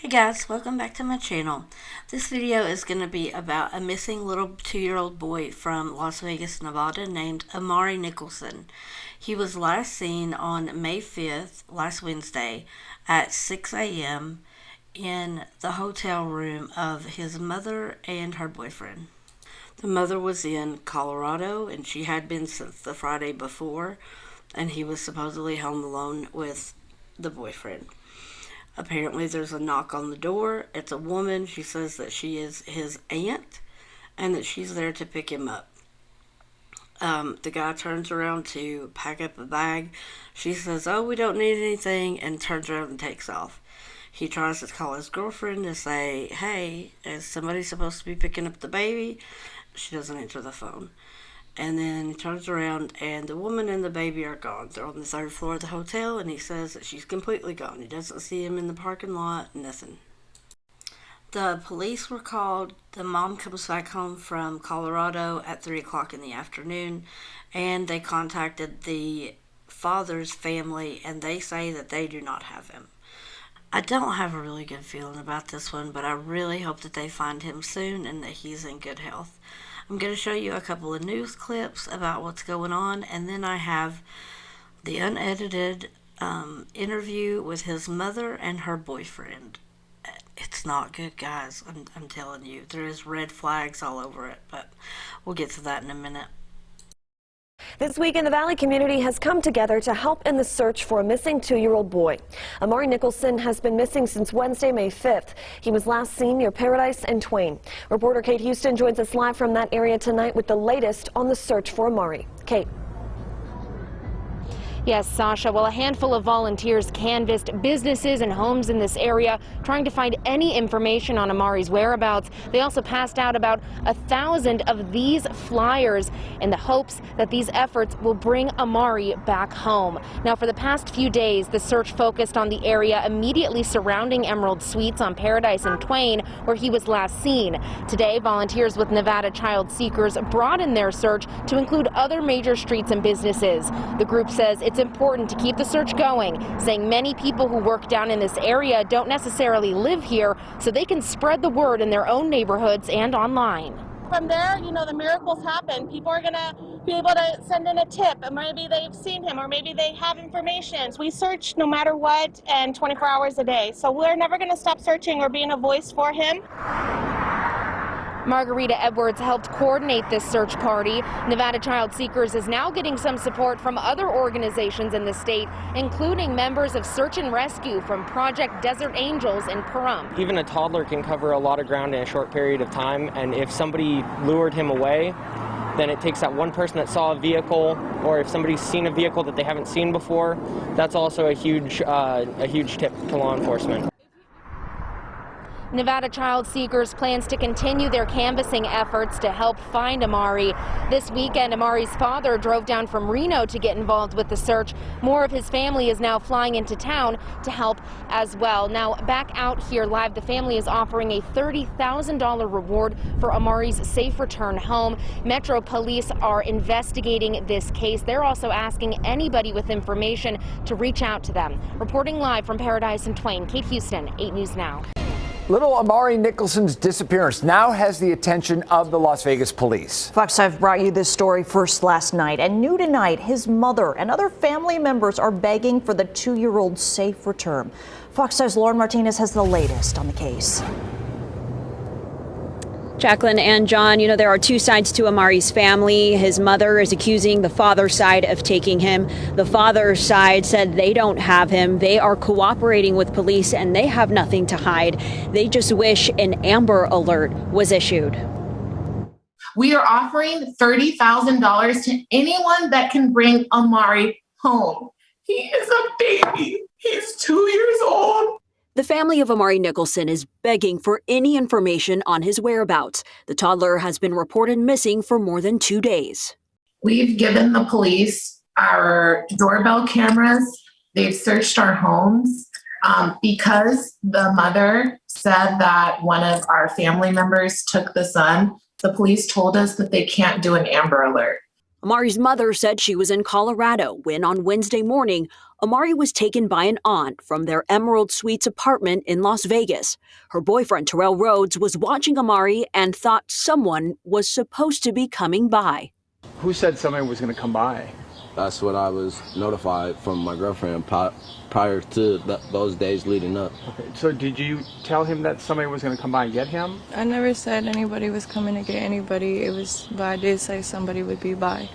Hey guys, welcome back to my channel. This video is going to be about a missing little 2-year-old boy from Las Vegas, Nevada named Amari Nicholson. He was last seen on May 5th, last Wednesday, at 6 a.m. in the hotel room of his mother and her boyfriend. The mother was in Colorado and she had been since the Friday before, and he was supposedly home alone with the boyfriend. Apparently there's a knock on the door. It's a woman. She says that she is his aunt and that she's there to pick him up. The guy turns around to pack up a bag. She says, "Oh, we don't need anything," and turns around and takes off. He tries to call his girlfriend to say, "Hey, is somebody supposed to be picking up the baby?" She doesn't answer the phone. And then he turns around and the woman and the baby are gone. They're on the third floor of the hotel, and he says that she's completely gone. He doesn't see him in the parking lot, nothing. The police were called. The mom comes back home from Colorado at 3 o'clock in the afternoon, and they contacted the father's family, and they say that they do not have him. I don't have a really good feeling about this one, but I really hope that they find him soon and that he's in good health. I'm going to show you a couple of news clips about what's going on, and then I have the unedited interview with his mother and her boyfriend. It's not good, guys. I'm telling you. There is red flags all over it, but we'll get to that in a minute. This weekend, the Valley community has come together to help in the search for a missing 2-year-old boy. Amari Nicholson has been missing since Wednesday, May 5th. He was last seen near Paradise and Twain. Reporter Kate Houston joins us live from that area tonight with the latest on the search for Amari. Kate. Yes, Sasha. Well, a handful of volunteers canvassed businesses and homes in this area, trying to find any information on Amari's whereabouts. They also passed out about 1,000 of these flyers in the hopes that these efforts will bring Amari back home. Now, for the past few days, the search focused on the area immediately surrounding Emerald Suites on Paradise and Twain, where he was last seen. Today, volunteers with Nevada Child Seekers broadened their search to include other major streets and businesses. The group says it's important to keep the search going, saying many people who work down in this area don't necessarily live here, so they can spread the word in their own neighborhoods and online. From there, the miracles happen. People are going to be able to send in a tip, and maybe they've seen him, or maybe they have information. We search no matter what, and 24 hours a day. So we're never going to stop searching or being a voice for him. Margarita Edwards helped coordinate this search party. Nevada Child Seekers is now getting some support from other organizations in the state, including members of Search and Rescue from Project Desert Angels in Pahrump. Even a toddler can cover a lot of ground in a short period of time, and if somebody lured him away, then it takes that one person that saw a vehicle, or if somebody's seen a vehicle that they haven't seen before, that's also a huge tip to law enforcement. Nevada Child Seekers plans to continue their canvassing efforts to help find Amari. This weekend, Amari's father drove down from Reno to get involved with the search. More of his family is now flying into town to help as well. Now, back out here live, the family is offering a $30,000 reward for Amari's safe return home. Metro Police are investigating this case. They're also asking anybody with information to reach out to them. Reporting live from Paradise and Twain, Kate Houston, 8 News Now. Little Amari Nicholson's disappearance now has the attention of the Las Vegas police. Fox 5 brought you this story first last night, and new tonight, his mother and other family members are begging for the 2-year-old's safe return. Fox 5's Lauren Martinez has the latest on the case. Jacqueline and John, there are two sides to Amari's family. His mother is accusing the father's side of taking him. The father's side said they don't have him. They are cooperating with police and they have nothing to hide. They just wish an Amber Alert was issued. We are offering $30,000 to anyone that can bring Amari home. He is a baby. He's 2 years old. The family of Amari Nicholson is begging for any information on his whereabouts. The toddler has been reported missing for more than 2 days. We've given the police our doorbell cameras. They've searched our homes because the mother said that one of our family members took the son. The police told us that they can't do an Amber Alert. Amari's mother said she was in Colorado when, on Wednesday morning, Amari was taken by an aunt from their Emerald Suites apartment in Las Vegas. Her boyfriend, Terrell Rhodes, was watching Amari and thought someone was supposed to be coming by. Who said somebody was going to come by? That's what I was notified from my girlfriend prior to those days leading up. Okay, so did you tell him that somebody was going to come by and get him? I never said anybody was coming to get anybody. But I did say somebody would be by.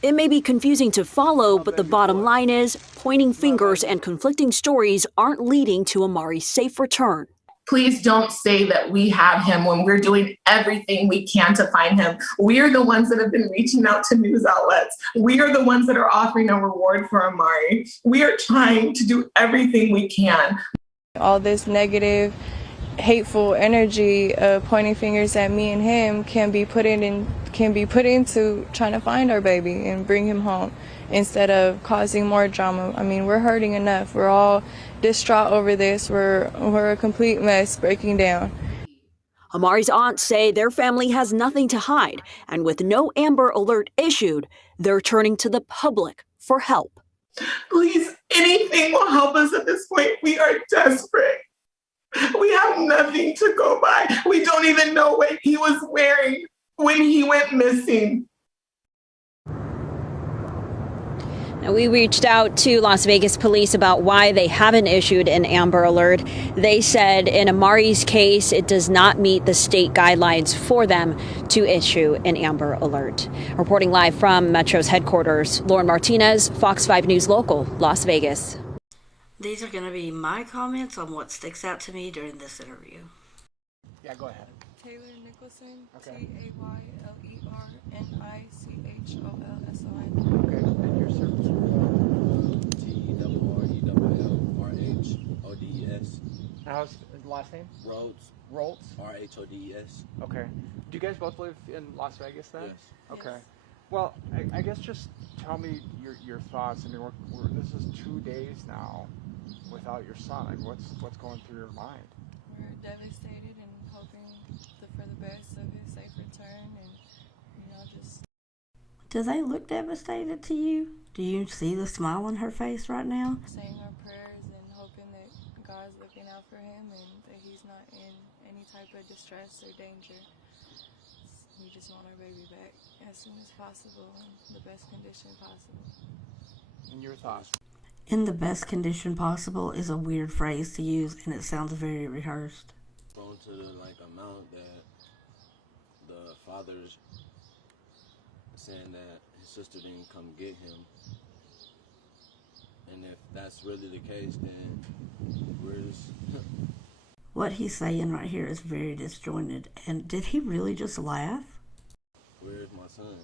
It may be confusing to follow, but the bottom line is pointing fingers and conflicting stories aren't leading to Amari's safe return. Please don't say that we have him when we're doing everything we can to find him. We are the ones that have been reaching out to news outlets. We are the ones that are offering a reward for Amari. We are trying to do everything we can. All this negative, hateful energy pointing fingers at me and him can be put into trying to find our baby and bring him home instead of causing more drama. I mean, we're hurting enough. We're all distraught over this. We're a complete mess, breaking down. Amari's aunts say their family has nothing to hide, and with no Amber Alert issued, they're turning to the public for help. Please, anything will help us at this point. We are desperate. We have nothing to go by. We don't even know what he was wearing when he went missing. Now, we reached out to Las Vegas police about why they haven't issued an Amber Alert. They said in Amari's case, it does not meet the state guidelines for them to issue an Amber Alert. Reporting live from Metro's headquarters, Lauren Martinez, Fox 5 News Local, Las Vegas. These are going to be my comments on what sticks out to me during this interview. Yeah, go ahead. Taylor Nicholson, Okay. TaylerNicholson. Okay, and your service? TERREWRHODES. How's his last name? Rhodes. Roltz? RHODES. Okay. Do you guys both live in Las Vegas then? Yes. Okay. Yes. Well, I guess just tell me your thoughts. I mean, this is 2 days now without your son. I mean, what's going through your mind? We're devastated and hoping for the best of his safe return, and just. Do they look devastated to you? Do you see the smile on her face right now? Saying our prayers and hoping that God's looking out for him and that he's not in any type of distress or danger. We just want our baby back as soon as possible in the best condition possible. And your thoughts? In the best condition possible is a weird phrase to use, and it sounds very rehearsed. Going to the amount that the father's saying that his sister didn't come get him, and if that's really the case, then where's What he's saying right here is very disjointed. And did he really just laugh? where's my son?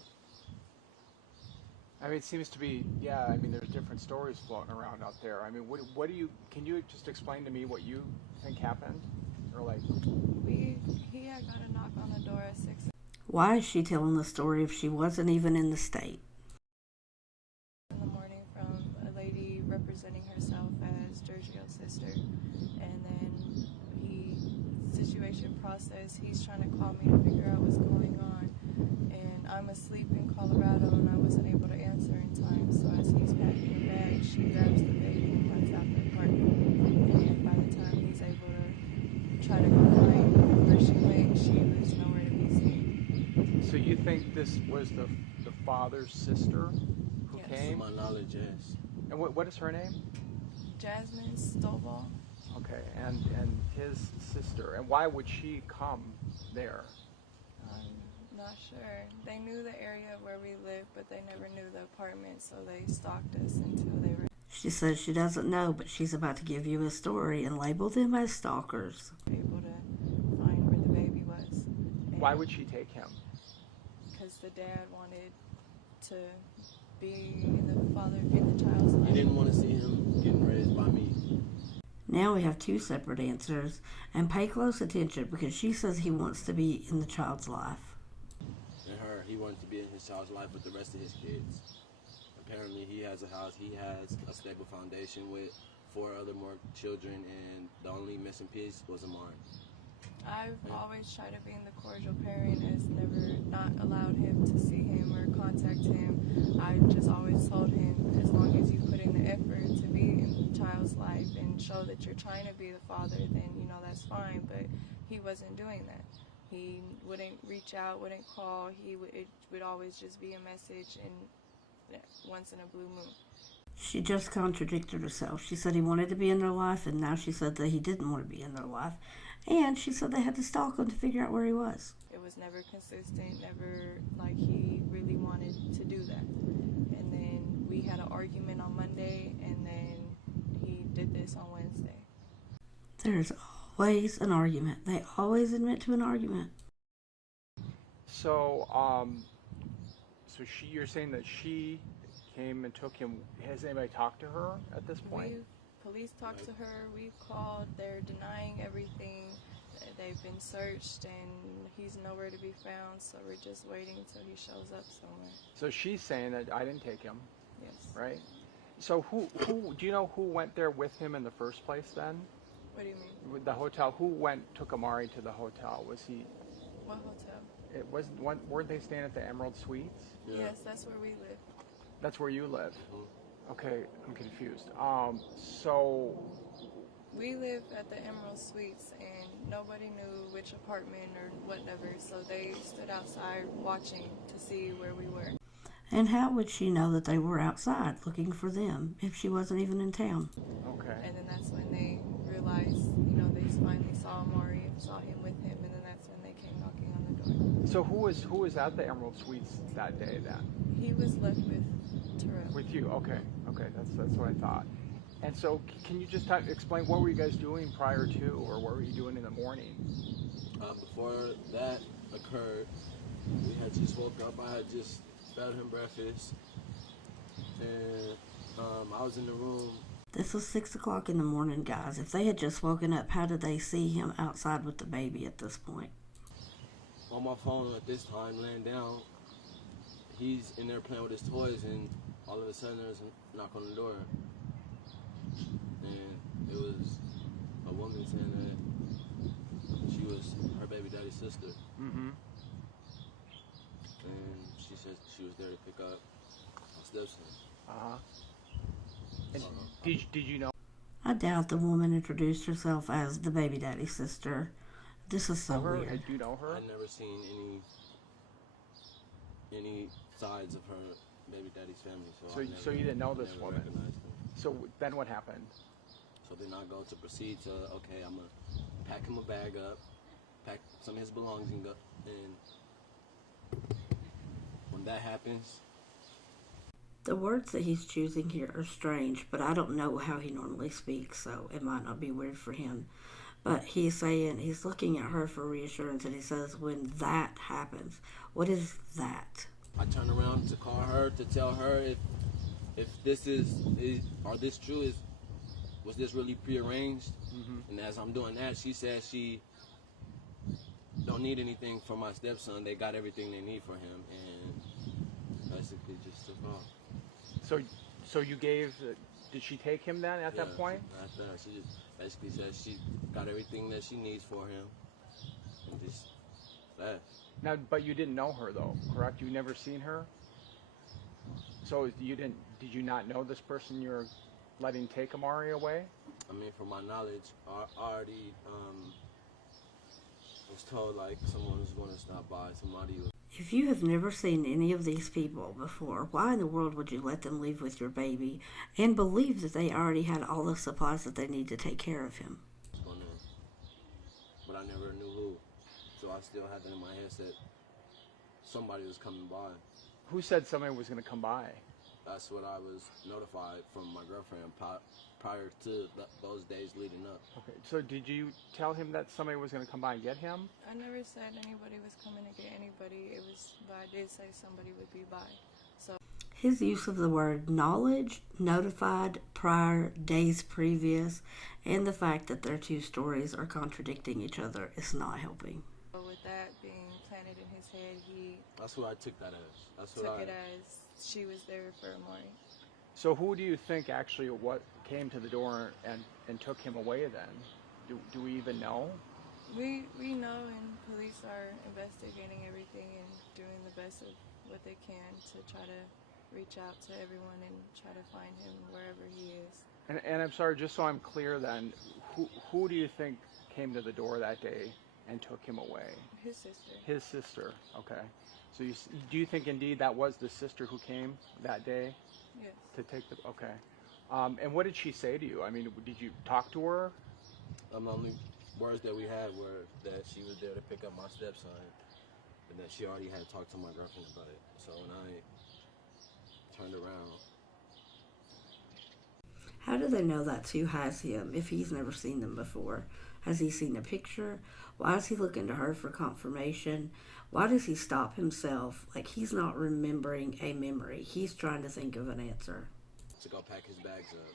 I mean, it seems to be, yeah, I mean, there's different stories floating around out there. I mean, can you just explain to me what you think happened? Or He had got a knock on the door at 6. Why is she telling the story if she wasn't even in the state? In the morning from a lady representing herself as Giorgio's sister, and then situation process, he's trying to call me to figure out what's going on, and I'm asleep in Colorado and I wasn't able to answer in time, so as he's packing the bag, she grabs the baby and runs out the apartment, and by the time he's able to try to find where she went, she was nowhere to be seen. So you think this was the father's sister who Yes. came? To my knowledge, yes. And what is her name? Jasmine Stovall. Okay, and his sister. And why would she come there? I'm not sure. They knew the area where we lived, but they never knew the apartment, so they stalked us until they were She says she doesn't know, but she's about to give you a story and label them as stalkers. able to find where the baby was. Why would she take him? Because the dad wanted to be in the child's life. He didn't want to see him getting raised by me. Now we have two separate answers, and pay close attention because she says he wants to be in the child's life. And he wanted to be in his child's life with the rest of his kids. Apparently he has a house, he has a stable foundation with 4 other more children, and the only missing piece was Amari. I've always tried to be in the cordial parent, as never not allowed him to see him or contact him. I just always told him, as long as you put in the effort to be in the child's life and show that you're trying to be the father, then that's fine. But he wasn't doing that. He wouldn't reach out, wouldn't call. It would always just be a message and once in a blue moon. She just contradicted herself. She said he wanted to be in their life, and now she said that he didn't want to be in their life. And she said they had to stalk him to figure out where he was. It was never consistent, never like he really wanted to do that. And then we had an argument on Monday, and then he did this on Wednesday. There's always an argument. They always admit to an argument. So, you're saying that she came and took him. Has anybody talked to her at this point? Police talked to her. We've called. They're denying everything. They've been searched, and he's nowhere to be found. So we're just waiting until he shows up somewhere. So she's saying that I didn't take him. Yes. Right. So who do you know who went there with him in the first place then? What do you mean? With the hotel. Who took Amari to the hotel? Was he? What hotel? It wasn't. Weren't they staying at the Emerald Suites? Yeah. Yes, that's where we live. That's where you live. Okay, I'm confused. So we live at the Emerald Suites, and nobody knew which apartment or whatever, so they stood outside watching to see where we were. And how would she know that they were outside looking for them if she wasn't even in town? Okay. And then that's when they realized, they finally saw Amari and saw him with him, and then that's when they came knocking on the door. So who was at the Emerald Suites that day then? He was left with Terrell. With you, okay, that's what I thought. And so, can you just explain what were you guys doing prior to, or what were you doing in the morning? Before that occurred, we had just woke up. I had just fed him breakfast, and I was in the room. This was 6 o'clock in the morning, guys. If they had just woken up, how did they see him outside with the baby at this point? On my phone at this time, laying down, he's in there playing with his toys, and all of a sudden there's a knock on the door. And it was a woman saying that she was her baby daddy's sister. Mm-hmm. And she said she was there to pick up my stepson. Uh-huh. And did you know? I doubt the woman introduced herself as the baby daddy's sister. This is so weird. Do you know her? I'd never seen any sides of her baby daddy's family. So you didn't know this woman? So then what happened? So then I go to proceed to, okay, I'm going to pack him a bag up, pack some of his belongings up, and when that happens... The words that he's choosing here are strange, but I don't know how he normally speaks, so it might not be weird for him. But he's looking at her for reassurance, and he says, when that happens, what is that? I turn around to call her to tell her if this is this true? Was this really prearranged? Mm-hmm. And as I'm doing that, she says she don't need anything from my stepson. They got everything they need for him, and basically just took off. So you gave? Did she take him then at that point? After that, she just basically said she got everything that she needs for him, and just left. Now, but you didn't know her though, correct? You never seen her. So did you not know this person you're letting take Amari away? I mean, from my knowledge, I already was told like someone was going to stop by. Somebody was. If you have never seen any of these people before, why in the world would you let them leave with your baby and believe that they already had all the supplies that they need to take care of him? But I never knew who, so I still had that in my head that somebody was coming by. Who said somebody was going to come by? That's what I was notified from my girlfriend prior to those days leading up. Okay, so did you tell him that somebody was going to come by and get him? I never said anybody was coming to get anybody. But I did say somebody would be by. So his use of the word knowledge, notified, prior, days previous, and the fact that their two stories are contradicting each other is not helping. With that being planted in his head, that's what I took that as. Took it as she was there for Amari. So who do you think actually came to the door and took him away then? Do we even know? We know, and police are investigating everything and doing the best of what they can to try to reach out to everyone and try to find him wherever he is. And I'm sorry, just so I'm clear then, who do you think came to the door that day and took him away? His sister. His sister, okay. So do you think indeed that was the sister who came that day? Yes. To take the, okay. And what did she say to you? I mean, did you talk to her? The only words that we had were that she was there to pick up my stepson, and that she already had talked to my girlfriend about it. So when I turned around. How do they know that's who has him if he's never seen them before? Has he seen a picture? Why is he looking to her for confirmation? Why does he stop himself? Like, he's not remembering a memory. He's trying to think of an answer. To go pack his bags up,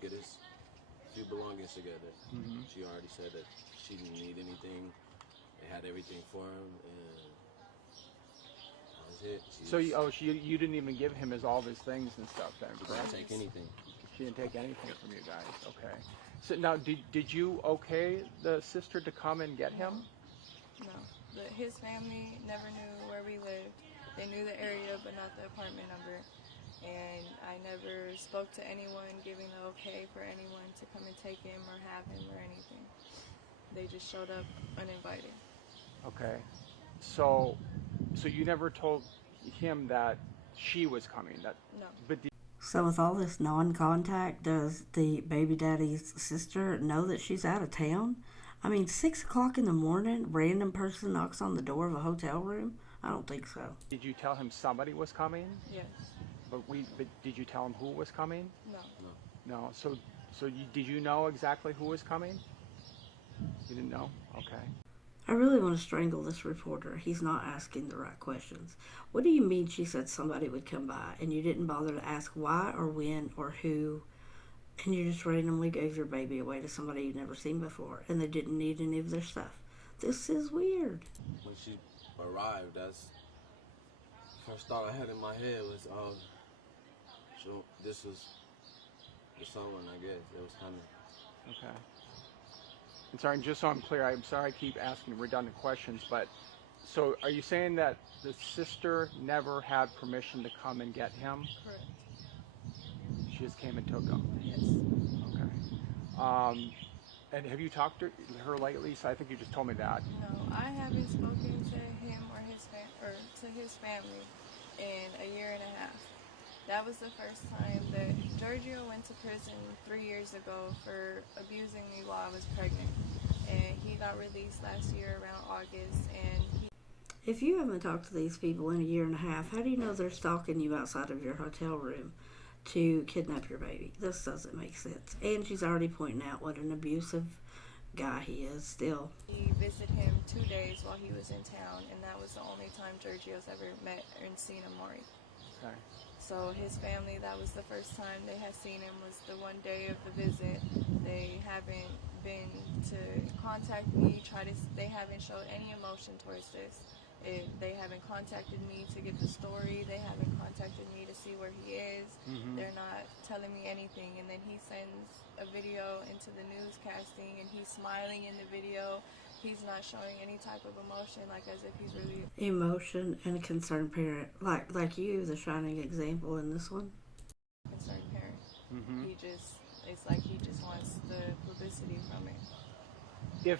get his few belongings together. Mm-hmm. She already said that she didn't need anything. They had everything for him, and that was it. You didn't even give him all of his things and stuff then, correct? She didn't take anything. She didn't take anything from you guys, okay. So now, did you okay the sister to come and get him? No, his family never knew where we lived. They knew the area, but not the apartment number. And I never spoke to anyone giving the okay for anyone to come and take him or have him or anything. They just showed up uninvited. Okay. So you never told him that she was coming? No. So with all this non-contact, does the baby daddy's sister know that she's out of town? I mean, 6 o'clock in the morning, random person knocks on the door of a hotel room? I don't think so. Did you tell him somebody was coming? Yes. But did you tell him who was coming? No. No. Did you know exactly who was coming? You didn't know? Okay. I really want to strangle this reporter. He's not asking the right questions. What do you mean she said somebody would come by and you didn't bother to ask why or when or who, and you just randomly gave your baby away to somebody you've never seen before and they didn't need any of their stuff? This is weird. When she arrived, that's the first thought I had in my head was, so this was the someone, I guess, that was coming. Okay. And sorry, just so I'm clear, I'm sorry I keep asking redundant questions, but so are you saying that the sister never had permission to come and get him? Correct. She just came and took him? Yes. Okay. And have you talked to her lately? So I think you just told me that. No, I haven't spoken to him or to his family in a year and a half. That was the first time that Giorgio went to prison 3 years ago for abusing me while I was pregnant. And he got released last year around August. And if you haven't talked to these people in a year and a half, how do you know they're stalking you outside of your hotel room to kidnap your baby? This doesn't make sense. And she's already pointing out what an abusive guy he is still. He visited him 2 days while he was in town, and that was the only time Giorgio's ever met and seen Amari. Okay. So his family, that was the first time they had seen him, was the one day of the visit. They haven't been to contact me, they haven't showed any emotion towards this. They haven't contacted me to get the story. They haven't contacted me to see where he is. Mm-hmm. They're not telling me anything. And then he sends a video into the newscasting, and he's smiling in the video. He's not showing any type of emotion, like as if he's really... Emotion and a concerned parent, like you, the shining example in this one. Concerned parent. Mm-hmm. It's like he just wants the publicity from it.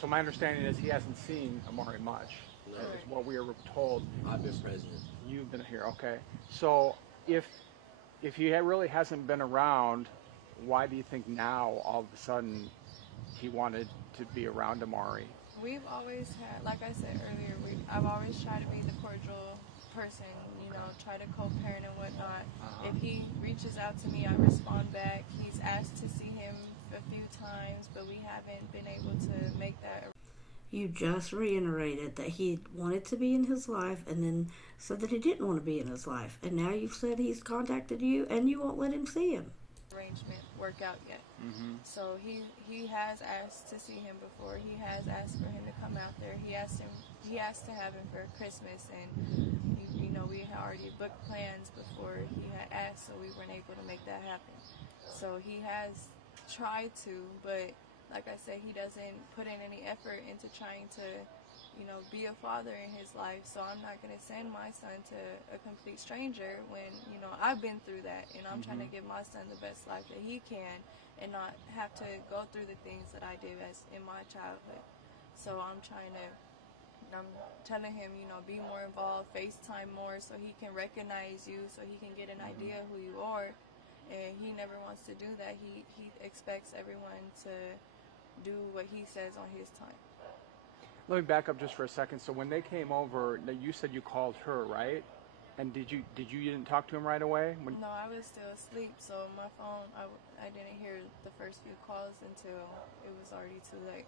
So my understanding is he hasn't seen Amari much. No. Is what we were told. I've been present. You've been here, okay. So if he really hasn't been around, why do you think now all of a sudden he wanted to be around Amari? We've always had, like I said earlier, I've always tried to be the cordial person, try to co-parent and whatnot. If he reaches out to me, I respond back. He's asked to see him a few times, but we haven't been able to make that. You just reiterated that he wanted to be in his life and then said that he didn't want to be in his life. And now you've said he's contacted you and you won't let him see him. Arrangement work out yet. Mm-hmm. So he has asked to see him before. He has asked for him to come out there. He asked to have him for Christmas, and we had already booked plans before he had asked, so we weren't able to make that happen. So he has tried to, but like I said, he doesn't put in any effort into trying to, be a father in his life. So I'm not going to send my son to a complete stranger when, I've been through that, and I'm trying to give my son the best life that he can and not have to go through the things that I did as in my childhood. So I'm telling him, be more involved, FaceTime more so he can recognize you, so he can get an idea who you are. And he never wants to do that. He expects everyone to do what he says on his time. Let me back up just for a second. So when they came over, you said you called her, right? And you didn't talk to him right away? No, I was still asleep, so my phone, I didn't hear the first few calls until it was already too late.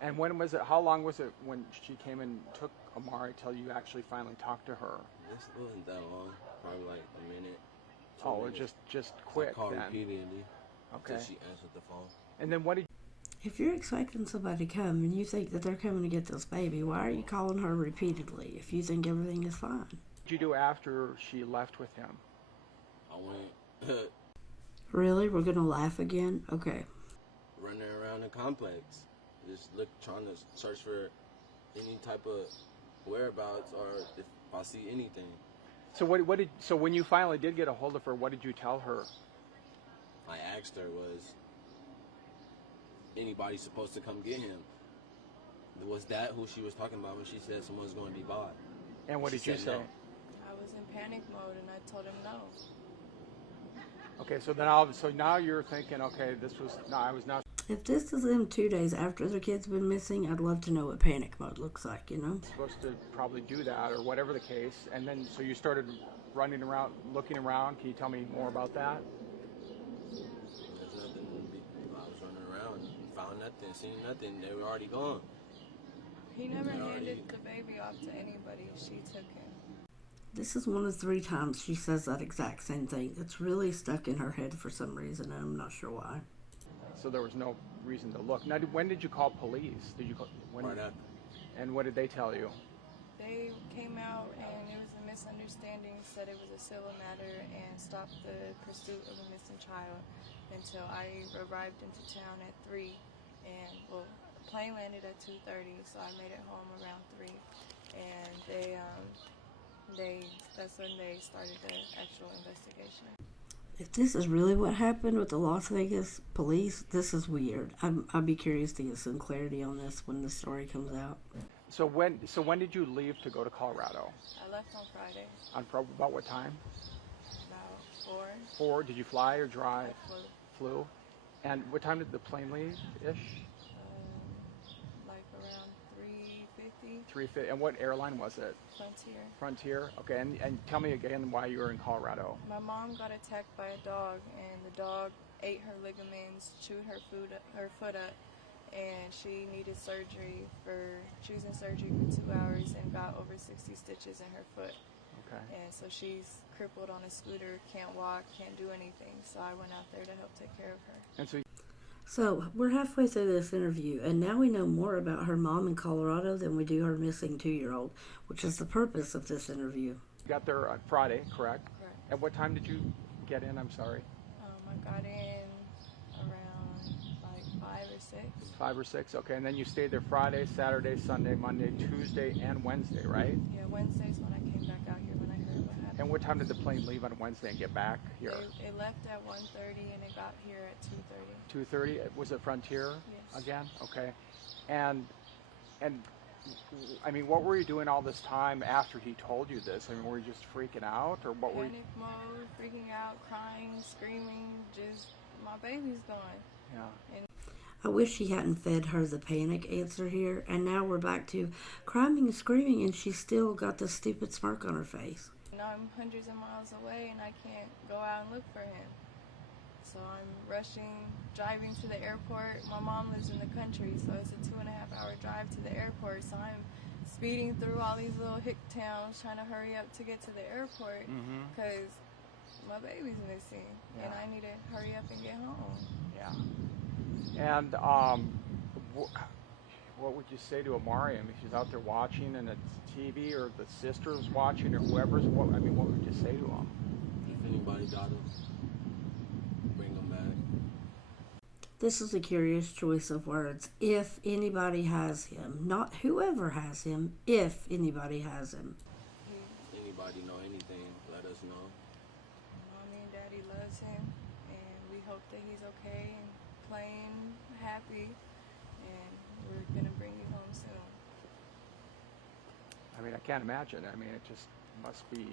And when was it? How long was it when she came and took Amari till you actually finally talked to her? It wasn't that long, probably like a minute. Oh, it just quick. I called then. repeatedly. Okay. Until she answered the phone. And then what did? If you're expecting somebody to come and you think that they're coming to get this baby, why are you calling her repeatedly if you think everything is fine? What did you do after she left with him? I went Really? We're gonna laugh again? Okay. running around the complex, just trying to search for any type of whereabouts or if I see anything. So so when you finally did get a hold of her, what did you tell her? I asked her, was anybody supposed to come get him? Was that who she was talking about when she said someone's going to be by? And what did you say? No. I was in panic mode and I told him no. Okay, so now you're thinking, okay, I was not If this is them 2 days after their kid's been missing, I'd love to know what panic mode looks like, supposed to probably do that or whatever the case. And then, so you started running around, looking around. Can you tell me more about that? There's nothing. I was running around, found nothing, seen nothing. They were already gone. He never handed the baby off to anybody. She took him. This is one of 3 times she says that exact same thing. It's really stuck in her head for some reason, and I'm not sure why. So there was no reason to look. Now, when did you call police? Right after. And what did they tell you? They came out and it was a misunderstanding, said it was a civil matter and stopped the pursuit of a missing child until I arrived into town at 3. And, well, the plane landed at 2:30, so I made it home around 3. And that's when they started the actual investigation. If this is really what happened with the Las Vegas police, this is weird. I'd be curious to get some clarity on this when the story comes out. So when did you leave to go to Colorado? I left on Friday. About what time? About 4. 4. Did you fly or drive? I Flew. And what time did the plane leave-ish? like around 3:50. 3:50. And what airline was it? Frontier. Frontier. Okay. And tell me again why you were in Colorado. My mom got attacked by a dog, and the dog ate her ligaments, chewed her foot up, and she needed surgery she was in surgery for 2 hours and got over 60 stitches in her foot. Okay. And so she's crippled on a scooter, can't walk, can't do anything. So I went out there to help take care of her. And So we're halfway through this interview, and now we know more about her mom in Colorado than we do her missing 2-year-old, which is the purpose of this interview. you got there on Friday, correct? Correct. At what time did you get in? I'm sorry. I got in around like 5 or 6. 5 or 6. Okay. And then you stayed there Friday, Saturday, Sunday, Monday, Tuesday, and Wednesday, right? Yeah, Wednesday's when I came back out here when I heard what happened. And what time did the plane leave on Wednesday and get back here? It left at 1:30 and it got here at 2:30. 2:30. Was it Frontier? Yes. Again? Okay. And I mean, what were you doing all this time after he told you this? I mean, were you just freaking out, or what were you? Panic mode, freaking out, crying, screaming, just my baby's gone. Yeah. And I wish he hadn't fed her the panic answer here, and now we're back to crying and screaming, and she's still got this stupid smirk on her face. I'm hundreds of miles away and I can't go out and look for him. So I'm rushing, driving to the airport. My mom lives in the country, so it's a 2.5-hour drive to the airport. So I'm speeding through all these little hick towns, trying to hurry up to get to the airport because my baby's missing, and I need to hurry up and get home. Yeah. And what would you say to Amari? I mean, she's out there watching, and it's TV, or the sister's watching, or whoever's. What would you say to him? If anybody got him, bring him back. This is a curious choice of words. If anybody has him, not whoever has him, if anybody has him. Anybody know anything, let us know. Mommy and Daddy loves him, and we hope that he's okay and playing happy, and we're gonna bring you home soon. I mean, I can't imagine. I mean, it just must be.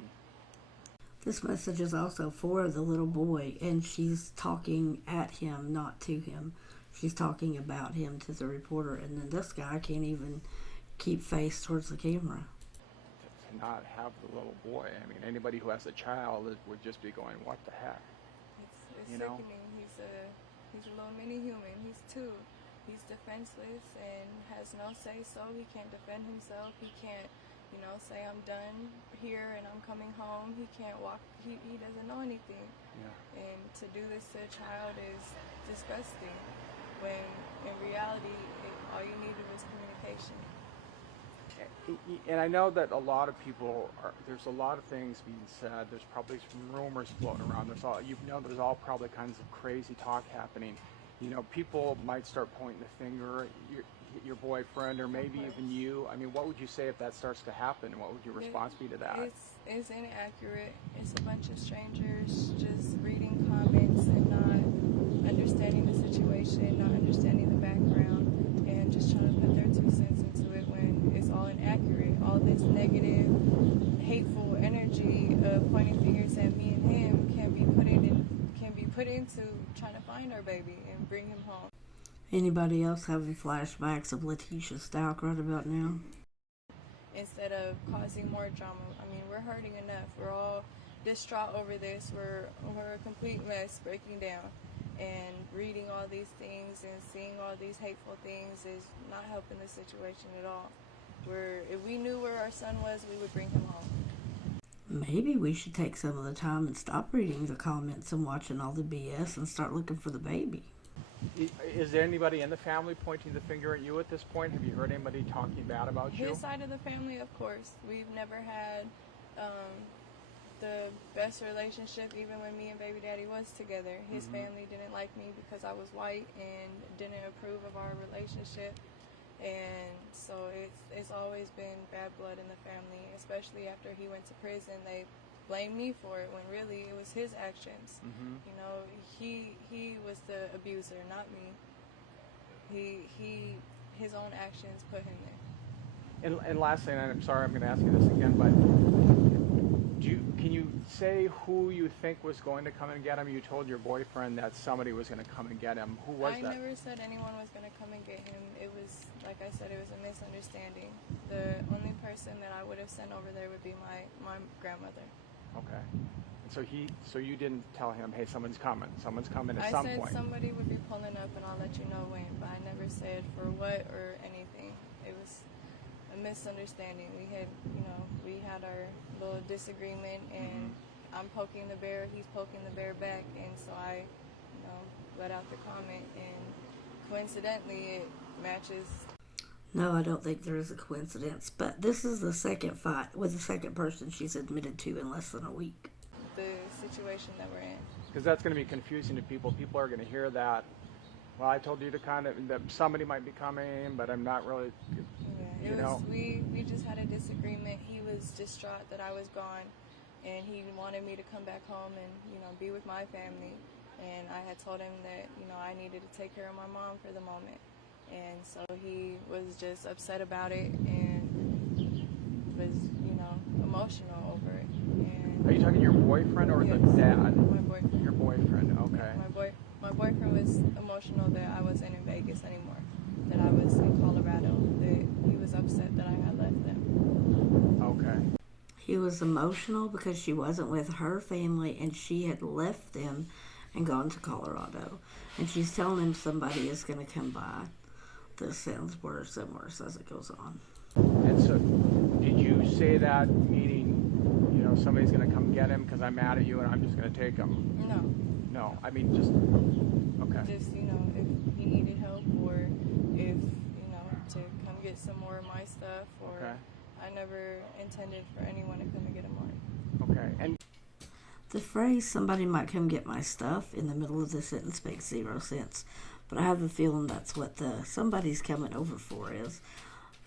This message is also for the little boy, and she's talking at him, not to him. She's talking about him to the reporter, and then this guy can't even keep face towards the camera. To not have the little boy. I mean, anybody who has a child would just be going, what the heck? It's You know? sickening. He's a little mini human. He's 2. He's defenseless and has no say-so. He can't defend himself. He can't, say I'm done here and I'm coming home. He can't walk. He doesn't know anything. Yeah. And to do this to a child is disgusting. When in reality, all you needed was communication. And I know that a lot of people there's a lot of things being said. There's probably some rumors floating around. There's all probably kinds of crazy talk happening. People might start pointing the finger at your boyfriend or maybe even you. I mean, what would you say if that starts to happen? What would your response be to that? It's inaccurate. It's a bunch of strangers just reading comments and not understanding the situation, not understanding the background, and just trying to put their 2 cents into it when it's all inaccurate. All this negative, hateful energy of pointing fingers at me and him can be put into trying to find our baby and bring him home. Anybody else having flashbacks of Letitia's stalk right about now? Instead of causing more drama. I mean, we're hurting enough. We're all distraught over this. We're a complete mess, breaking down. And reading all these things and seeing all these hateful things is not helping the situation at all. If we knew where our son was, we would bring him home. Maybe we should take some of the time and stop reading the comments and watching all the BS and start looking for the baby. Is there anybody in the family pointing the finger at you at this point? Have you heard anybody talking bad about you? His side of the family, of course. We've never had the best relationship, even when me and baby daddy was together. His family didn't like me because I was white and didn't approve of our relationship. And so it's always been bad blood in the family, especially after he went to prison. They blame me for it when really it was his actions. He was the abuser, not me. His own actions put him there. And last thing, and I'm sorry I'm going to ask you this again, but can you say who you think was going to come and get him? You told your boyfriend that somebody was going to come and get him. Who was that? I never said anyone was going to come and get him. It was, like I said, it was a misunderstanding. The only person that I would have sent over there would be my grandmother. Okay. And so you didn't tell him, hey, someone's coming at some point. I said somebody would be pulling up and I'll let you know when, but I never said for what or anything. It was a misunderstanding. We had our little disagreement, and I'm poking the bear, he's poking the bear back, and so I, let out the comment, and coincidentally it matches. No, I don't think there is a coincidence, but this is the second fight with the second person she's admitted to in less than a week. The situation that we're in. Because that's going to be confusing to people. People are going to hear that. Well, I told you that somebody might be coming, but I'm not really. Yeah, we just had a disagreement. He was distraught that I was gone, and he wanted me to come back home and be with my family. And I had told him that I needed to take care of my mom for the moment. And so he was just upset about it and was, emotional over it. And are you talking your boyfriend or yes, the dad? My boyfriend. Your boyfriend, okay. My boyfriend was emotional that I wasn't in Vegas anymore, that I was in Colorado, that he was upset that I had left them. Okay. He was emotional because she wasn't with her family and she had left them and gone to Colorado. And she's telling him somebody is going to come by. This sounds worse and worse as it goes on. And so, did you say that meaning, somebody's going to come get him because I'm mad at you and I'm just going to take him? No. No, I mean just, okay. Just, if he needed help or if, to come get some more of my stuff or okay. I never intended for anyone to come and get him on. Okay, and the phrase, somebody might come get my stuff, in the middle of the sentence makes zero sense. But I have a feeling that's what somebody's coming over for is.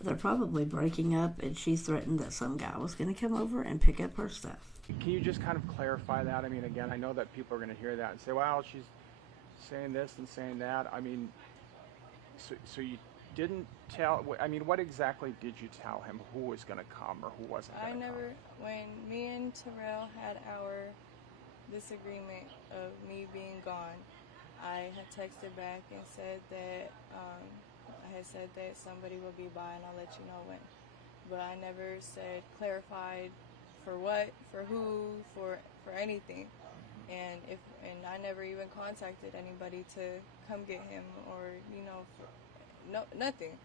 They're probably breaking up, and she threatened that some guy was going to come over and pick up her stuff. Can you just kind of clarify that? I mean, again, I know that people are going to hear that and say, "Wow, she's saying this and saying that." I mean, so you didn't tell. I mean, what exactly did you tell him? Who was going to come or who wasn't? I never. When me and Terrell had our disagreement of me being gone, I had texted back and said that I had said that somebody will be by and I'll let you know when. But I never clarified for what, for who, for anything. And I never even contacted anybody to come get him or, nothing.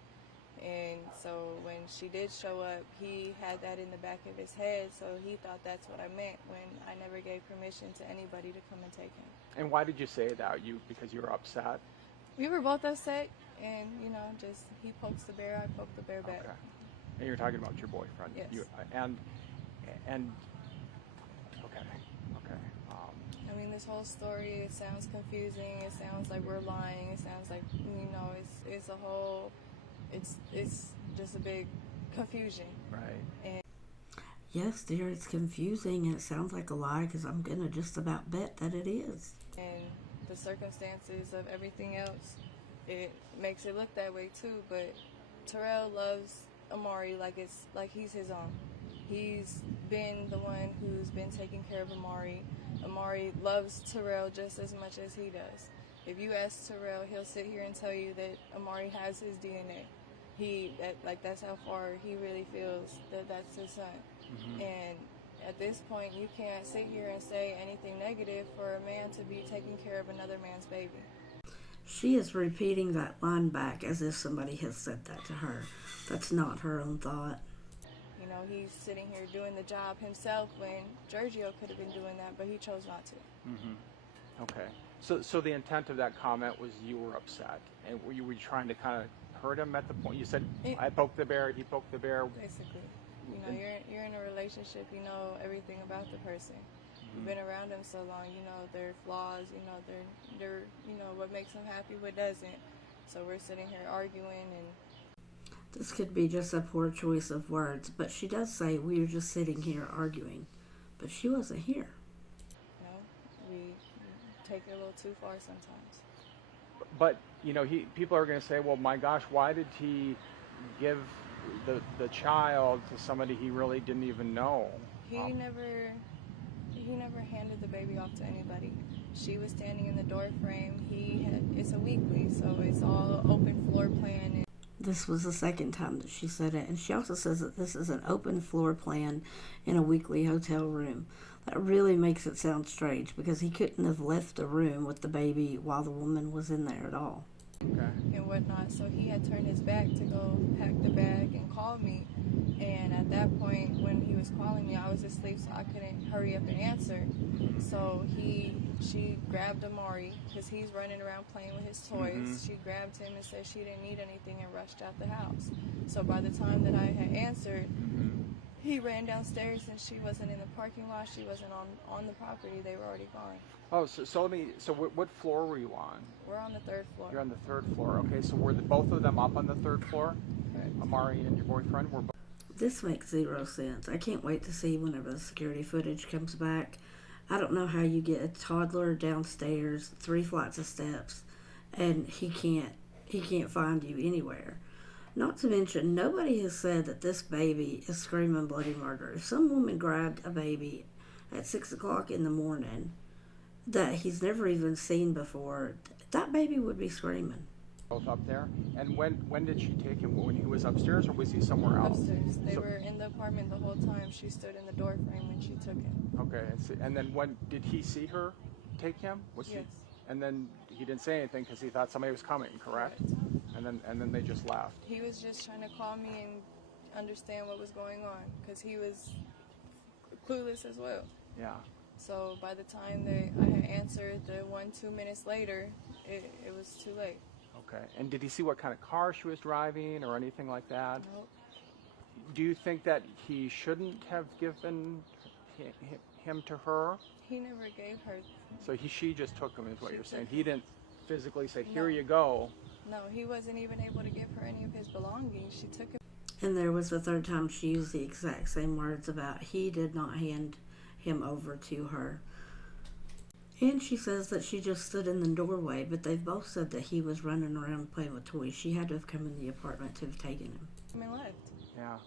And so when she did show up, he had that in the back of his head, so he thought that's what I meant when I never gave permission to anybody to come and take him. And why did you say that? Because you were upset? We were both upset, and, just he pokes the bear, I poke the bear back. Okay. And you're talking about your boyfriend? Yes. And okay. I mean, this whole story, it sounds confusing, it sounds like we're lying, it sounds like, it's a whole, it's just a big confusion. Right. And yes, dear, it's confusing, and it sounds like a lie, because I'm going to just about bet that it is. And the circumstances of everything else, it makes it look that way too, but Terrell loves Amari like he's his own. He's been the one who's been taking care of Amari. Amari loves Terrell just as much as he does. If you ask Terrell, he'll sit here and tell you that Amari has his DNA. That's how far he really feels that that's his son. Mm-hmm. And at this point, you can't sit here and say anything negative for a man to be taking care of another man's baby. She is repeating that line back as if somebody has said that to her. That's not her own thought. He's sitting here doing the job himself when Giorgio could have been doing that, but he chose not to. Mm-hmm. Okay. So the intent of that comment was you were upset, and were you trying to kind of hurt him at the point? You said, I poked the bear, he poked the bear. Basically. You're in a relationship, you know everything about the person. Mm-hmm. You've been around them so long, you know their flaws, you know they're what makes them happy, what doesn't. So we're sitting here arguing, and this could be just a poor choice of words, but she does say we were just sitting here arguing, but she wasn't here. We take it a little too far sometimes. But people are going to say, well, my gosh, why did he give the child to somebody he really didn't even know? He never handed the baby off to anybody. She was standing in the door frame. It's a weekly, so it's all open floor plan. This was the second time that she said it, and she also says that this is an open floor plan in a weekly hotel room. That really makes it sound strange, because he couldn't have left the room with the baby while the woman was in there at all. Okay. And whatnot, so he had turned his back to go pack the bag and call me, and at that point when he was calling me, I was asleep, so I couldn't hurry up and answer. So she grabbed Amari, because he's running around playing with his toys. Mm-hmm. She grabbed him and said she didn't need anything and rushed out the house. So by the time that I had answered, he ran downstairs, and she wasn't in the parking lot, she wasn't on the property, they were already gone. Oh, so what floor were you on? We're on the third floor. You're on the third floor. Okay, so were both of them up on the third floor? Correct. Amari and your boyfriend were both. This makes zero sense. I can't wait to see whenever the security footage comes back. I don't know how you get a toddler downstairs 3 flights of steps and he can't find you anywhere. Not to mention, nobody has said that this baby is screaming bloody murder. If some woman grabbed a baby at 6 o'clock in the morning that he's never even seen before, that baby would be screaming. Both up there. And when did she take him? When he was upstairs, or was he somewhere else? Upstairs. They were in the apartment the whole time. She stood in the door frame when she took him. Okay. And then when did he see her take him? Yes. And then he didn't say anything because he thought somebody was coming, correct? And then they just left. He was just trying to call me and understand what was going on, because he was clueless as well. Yeah. So by the time that I had answered, the 1-2 minutes later, it was too late. Okay. And did he see what kind of car she was driving or anything like that? Nope. Do you think that he shouldn't have given him to her? He never gave her. So she just took him, is what you're saying. He didn't physically say, here you go. No, he wasn't even able to give her any of his belongings. She took it. And there was the third time she used the exact same words about he did not hand him over to her. And she says that she just stood in the doorway, but they've both said that he was running around playing with toys. She had to have come in the apartment to have taken him. I mean, left. Yeah.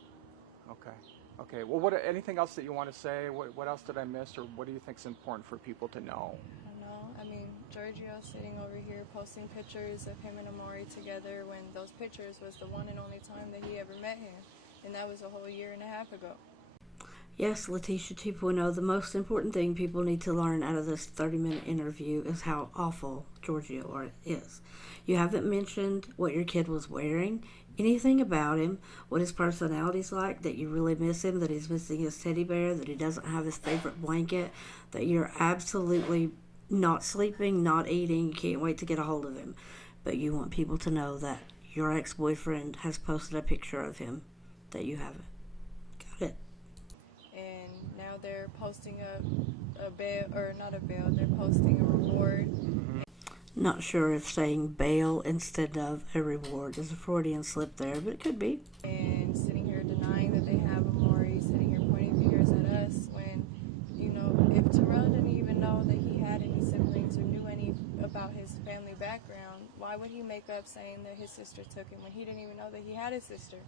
Okay. Well, anything else that you want to say? What else did I miss, or what do you think is important for people to know? I don't know. I mean, Giorgio sitting over here posting pictures of him and Amari together when those pictures was the one and only time that he ever met him, and that was a whole year and a half ago. Yes, Letitia 2.0, the most important thing people need to learn out of this 30-minute interview is how awful Giorgio is. You haven't mentioned what your kid was wearing, anything about him, what his personality's like, that you really miss him, that he's missing his teddy bear, that he doesn't have his favorite blanket, that you're absolutely not sleeping, not eating, you can't wait to get a hold of him. But you want people to know that your ex-boyfriend has posted a picture of him that you haven't. Got it. And now they're posting a bail, or not a bail, they're posting a reward. Not sure if saying bail instead of a reward is a Freudian slip there, but it could be. And sitting here denying that they have Amari, sitting here pointing fingers at us when, you know, if Terrell didn't even know that he had any siblings or knew any about his family background, why would he make up saying that his sister took him when he didn't even know that he had a sister?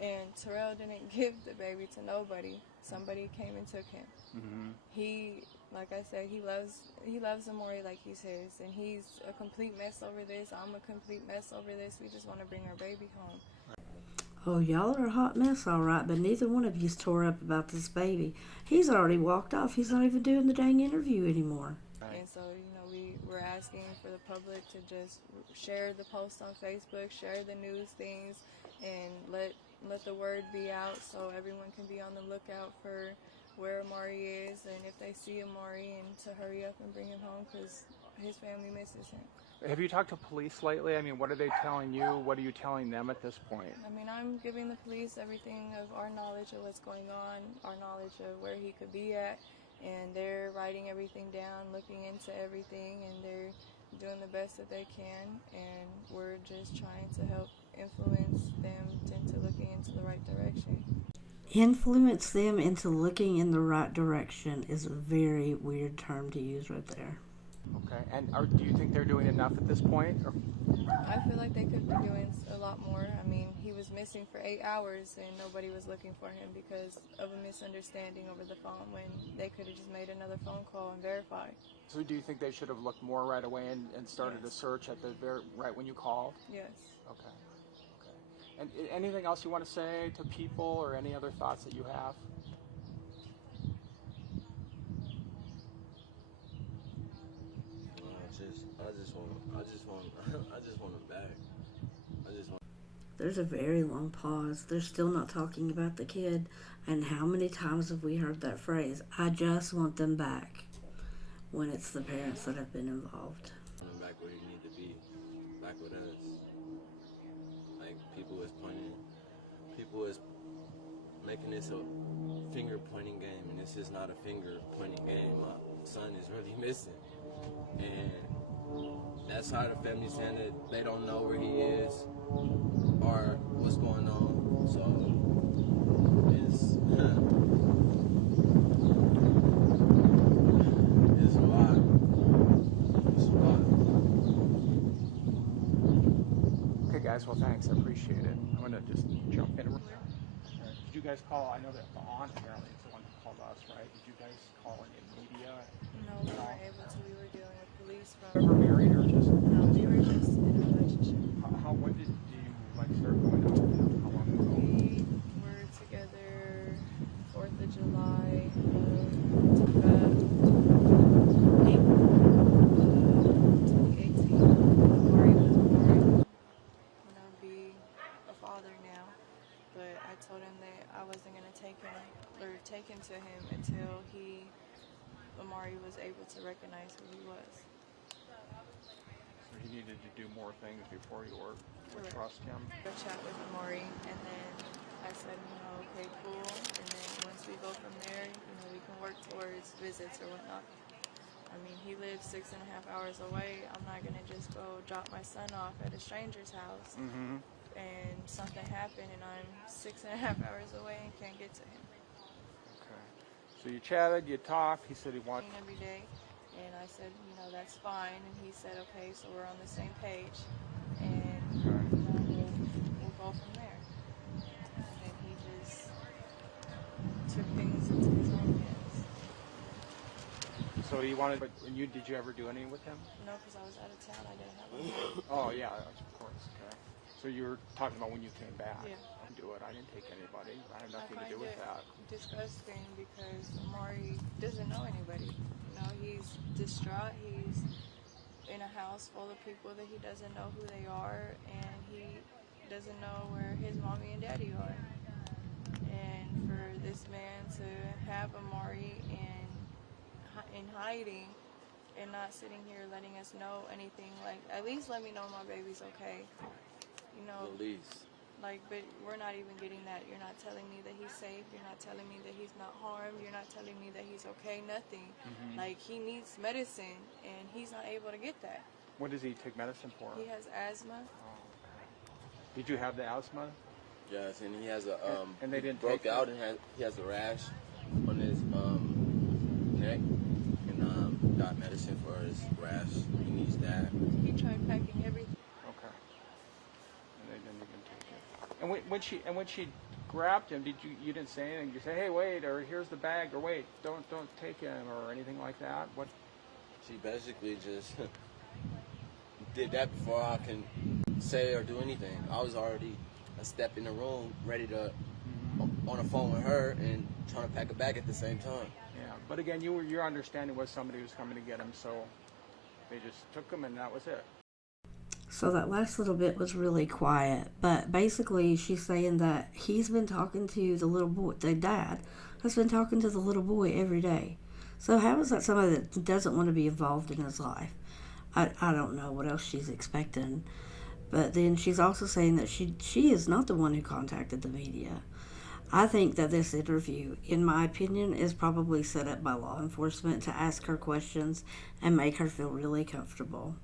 And Terrell didn't give the baby to nobody. Somebody came and took him. He, like I said, he loves Amari like he's his, and he's a complete mess over this. I'm a complete mess over this. We just want to bring our baby home. Oh, y'all are a hot mess, all right, but neither one of you's tore up about this baby. He's already walked off. He's not even doing the dang interview anymore. And so, you know, we're asking for the public to just share the post on Facebook, share the news things, and let the word be out so everyone can be on the lookout for where Amari is, and if they see Amari, and to hurry up and bring him home because his family misses him. Have you talked to police lately? I mean, what are they telling you? What are you telling them at this point? I mean, I'm giving the police everything of our knowledge of what's going on, our knowledge of where he could be at, and they're writing everything down, looking into everything, and they're doing the best that they can, and we're just trying to help influence them into looking into the right direction. Influence them into looking in the right direction is a very weird term to use right there. Okay, and do you think they're doing enough at this point? Or? I feel like they could be doing a lot more. I mean, he was missing for 8 hours and nobody was looking for him because of a misunderstanding over the phone when they could have just made another phone call and verified. So do you think they should have looked more right away and started a search at the right when you called? Yes. Okay. And anything else you want to say to people, or any other thoughts that you have? I just want him back. There's a very long pause. They're still not talking about the kid. And how many times have we heard that phrase, I just want them back, when it's the parents that have been involved? I want him back where he need to be, back with us. Like, people was making this a finger pointing game, and this is not a finger pointing game. My son is really missing. And that side of the family saying that they don't know where he is or what's going on. So it's it's a lot. It's a lot. Okay, guys. Well, thanks. I appreciate it. I'm gonna just jump in. Did you guys call? I know that the aunt apparently is the one who called us, right? Did you guys call any media? No, we weren't able to. We were dealing with police from... Ever married or just? No, we were just in a relationship. When did you start going out with him? How long ago? We were together 4th of July of 2018. Amari was born. I'm gonna be a father now, but I told him that I wasn't gonna take him to him until Amari was able to recognize who he was. So he needed to do more things before you would trust him. I chat with Amari, and then I said, okay, cool. And then once we go from there, we can work towards visits or whatnot. I mean, he lives 6.5 hours away. I'm not going to just go drop my son off at a stranger's house and something happened and I'm 6.5 hours away and can't get to him. Okay. So you chatted, you talked, he said he wanted... Every day, and I said, you know, that's fine, and he said, okay, so we're on the same page, and you know, we'll go from there. And he just took things into his own hands. So you wanted, but did you ever do any with him? No, because I was out of town, I didn't have him. Oh yeah, of course, okay. So you were talking about when you came back. Yeah. I didn't do it, I didn't take anybody, I had nothing to I do find with it that. disgusting because Amari doesn't know anybody. You know, he's distraught, he's in a house full of people that he doesn't know who they are, and he doesn't know where his mommy and daddy are. And for this man to have Amari in hiding and not sitting here letting us know anything, like, at least let me know my baby's okay. You know, At least. like, but we're not even getting that. You're not telling me that he's safe. You're not telling me that he's not harmed. You're not telling me that he's okay. Nothing. Like, he needs medicine, and he's not able to get that. What does he take medicine for? He has asthma. Oh, okay. Did you have the asthma? Yes, and he has a and they didn't he broke take out and he has a rash on his neck, and got medicine for his rash. He needs that. He tried packing everything. Okay. And they didn't even take it. And when she grabbed him, you didn't say anything? You say, hey, wait, or here's the bag, or wait, don't take him, or anything like that? What? She basically just did that before I can say or do anything. I was already a step in the room, ready to on the phone with her and trying to pack a bag at the same time. Yeah, but again, your understanding was somebody was coming to get him, so they just took him and that was it. So that last little bit was really quiet, but basically she's saying that he's been talking to the little boy, the dad has been talking to the little boy every day. So how is that somebody that doesn't want to be involved in his life? I don't know what else she's expecting. But then she's also saying that she is not the one who contacted the media. I think that this interview, in my opinion, is probably set up by law enforcement to ask her questions and make her feel really comfortable.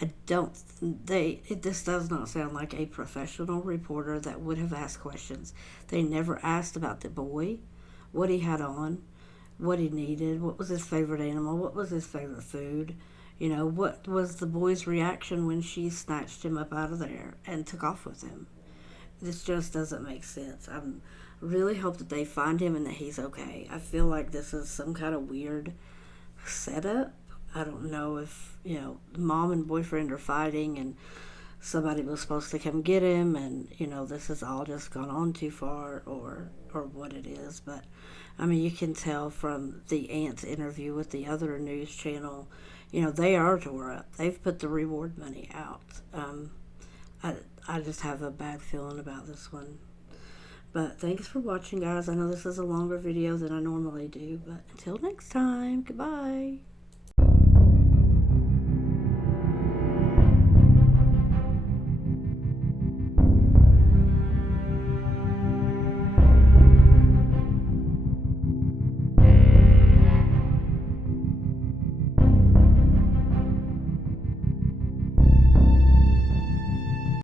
This does not sound like a professional reporter that would have asked questions. They never asked about the boy, what he had on, what he needed, what was his favorite animal, what was his favorite food. You know, what was the boy's reaction when she snatched him up out of there and took off with him? This just doesn't make sense. I really hope that they find him and that he's okay. I feel like this is some kind of weird setup. I don't know if, you know, mom and boyfriend are fighting and somebody was supposed to come get him and, you know, this has all just gone on too far or what it is. But, I mean, you can tell from the aunt's interview with the other news channel, you know, they are tore up. They've put the reward money out. I just have a bad feeling about this one. But thanks for watching, guys. I know this is a longer video than I normally do, but until next time, goodbye.